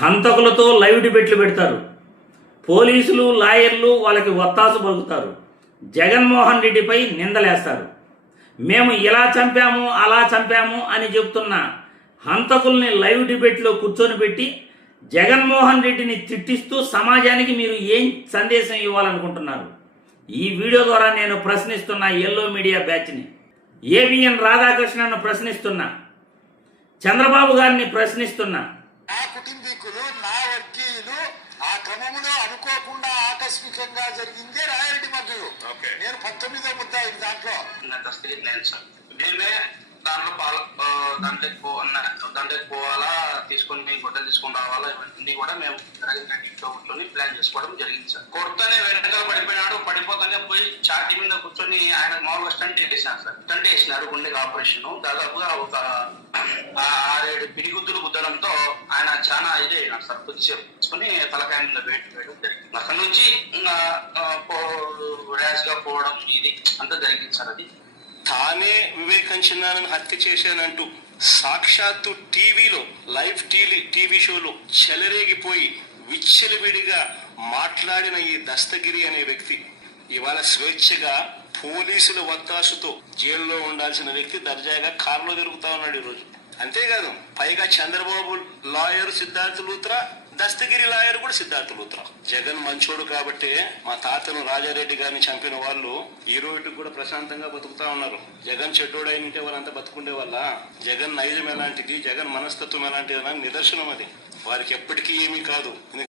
హంతకులతో live డిబేట్లు పెడతారు. పోలీసులు, లాయర్లు వాళ్ళకి ఒత్తాసు పలుకుతారు. జగన్మోహన్ రెడ్డిపై నిందలేస్తారు. మేము ఇలా చంపాము, అలా చంపాము అని చెబుతున్న హంతకుల్ని లైవ్ డిబేట్లో కూర్చొని పెట్టి జగన్మోహన్ రెడ్డిని తిట్టిస్తూ సమాజానికి మీరు ఏం సందేశం ఇవ్వాలనుకుంటున్నారు? ఈ వీడియో ద్వారా నేను ప్రశ్నిస్తున్న ఎల్లో మీడియా బ్యాచ్ని, ఏబిఎన్ రాధాకృష్ణను ప్రశ్నిస్తున్నా, చంద్రబాబు గారిని ప్రశ్నిస్తున్నా. నా కుటుంబీకులు, నా వర్గీయులు ఆ క్రమంలో అనుకోకుండా ఆకస్మికంగా జరిగిందే రాయరెడ్డి మధ్య. నేను 19వ ముద్దాయి దాంట్లో దాంట్లోకి పోవాలా, తీసుకొని గొడ్డలు తీసుకొని రావాలా, ఇవన్నీ కూడా మేము ఇంట్లో కూర్చొని ప్లాన్ చేసుకోవడం జరిగింది సార్. కొడుతూనే వెనకాల పడిపోయినాడు. పడిపోతానే పోయి ఛాతీ మీద కూర్చొని ఆయన మామూలుగా స్టంట్ వేసాను సార్. స్టంట్ వేసినాడు, గుండెకి ఆపరేషన్. దాదాపుగా ఒక 6-7 పిడిగుద్దులు గుద్దడంతో ఆయన చాలా ఇదే అయినాడు సార్. కొద్దిసేపు తీసుకుని తలకాయంలో వేయడం జరిగింది. అక్కడి నుంచి ర్యాష్ గా పోవడం ఇది అంతా జరిగింది సార్. అది తానే వివేకానందను హత్య చేశానంటూ సాక్షాత్తు టీవీలో లైవ్ టీవీ షోలో చెలరేగిపోయి విచ్చలవిడిగా మాట్లాడిన ఈ దస్తగిరి అనే వ్యక్తి ఇవాళ స్వేచ్ఛగా పోలీసుల వత్తాసుతో జైల్లో ఉండాల్సిన వ్యక్తి దర్జాగా కారులో తిరుగుతా ఉన్నాడు ఈరోజు. అంతేకాదు, పైగా చంద్రబాబు లాయర్ సిద్ధార్థ లూత్రా, దస్తగిరి లాయర్ కూడా సిద్ధార్థ లూత్రా. జగన్ మంచోడు కాబట్టి మా తాతను రాజారెడ్డి గారిని చంపిన వాళ్ళు ఈ రోజుకి కూడా ప్రశాంతంగా బతుకుతా ఉన్నారు. జగన్ చెడ్డోడు అయినంటే వాళ్ళంతా బతుకుండే వల్ల జగన్ నైజం ఎలాంటిది, జగన్ మనస్తత్వం ఎలాంటిది అని నిదర్శనం అది. వారికి ఎప్పటికీ ఏమీ కాదు.